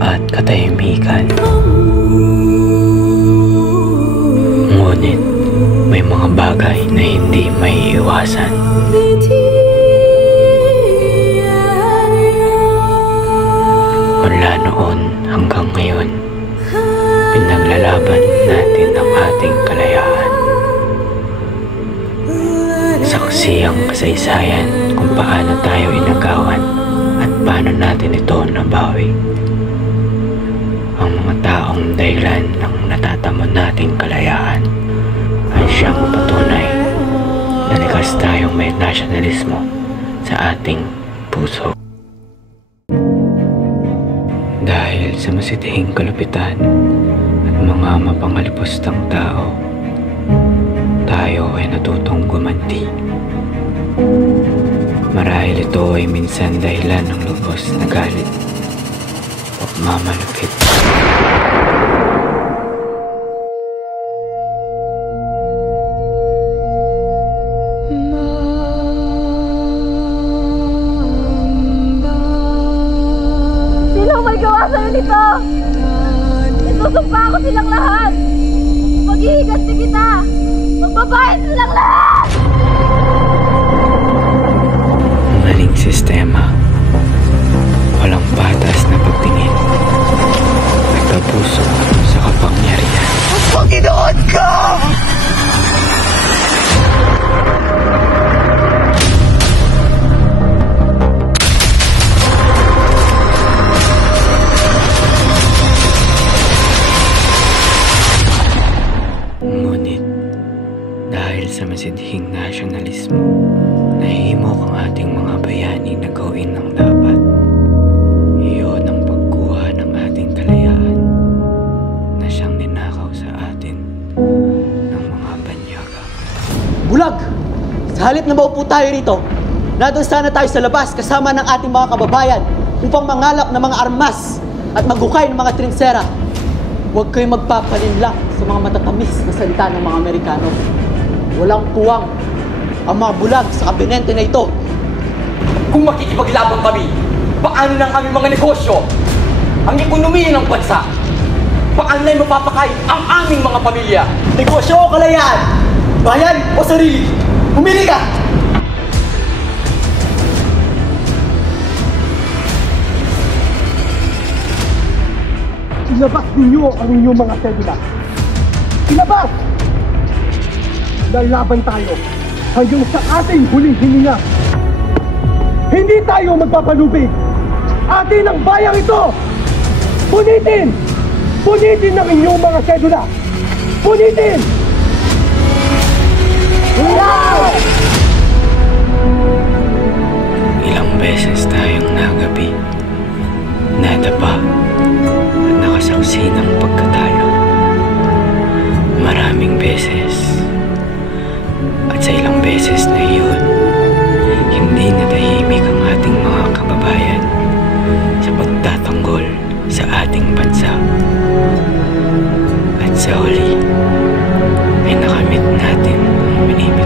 at katahimikan. Ngunit may mga bagay na hindi maiiwasan. Mula noon hanggang ngayon, pinaglalaban natin ang ating kalayaan. Saksi ang kasaysayan kung paano tayo inagawan at paano natin ito nabawi. Ang mga taong dahilan ng natatamo nating kalayaan ay siyang patunay na likas tayong may nasyonalismo sa ating puso. Dahil sa masitihing kalupitan at mga mapangalipustang tao, tayo ay natutong gumanti. Marahil ito ay minsan dahilan ng lubos na galit o mamalupit. Sino may gawa sa'yo nito? Isusumpa ko silang lahat! Maghihiganti kita! Magbabayad silang lahat! Maling sistema, walang batas na pagtingin, nagtapuso sa kapangyarihan. Panginoon ka! Ngunit, dahil sa masidhing nasyonalismo, nahihimok ang ating mga bayani na gawin ng dapat. Iyon ang pagkuha ng ating kalayaan na siyang ninakaw sa atin ng mga banyaga. Bulag! Sa halip na maupo tayo rito, nandun sana tayo sa labas kasama ng ating mga kababayan upang mangalap ng mga armas at maghukay ng mga trinsera. Huwag kayo magpapalinlang sa mga matatamis na salita ng mga Amerikano. Walang puwang ang mga bulag sa kabinete na ito. Kung makikipaglabang kami, paano ng aming mga negosyo? Ang ekonomiya ng bansa? Paano na mapapakain ang aming mga pamilya? Negosyo o kalayaan? Bayan o sarili? Pumili ka! Ilabas ninyo ang inyong mga sedula. Ilabas! Lalaban tayo hanggang sa ating huling hininga. Hindi tayo magpapalubig. Atin ang bayang ito! Punitin! Punitin ang inyong mga sedula! Punitin! Ilang beses tayong nagabi, nadapa at nakasaksi ng pagkatalo. Maraming beses. At sa ilang beses na iyon, hindi natahimik ang ating mga kababayan sa pagtatanggol sa ating bansa. At sa huli, ay nakamit natin ang minimit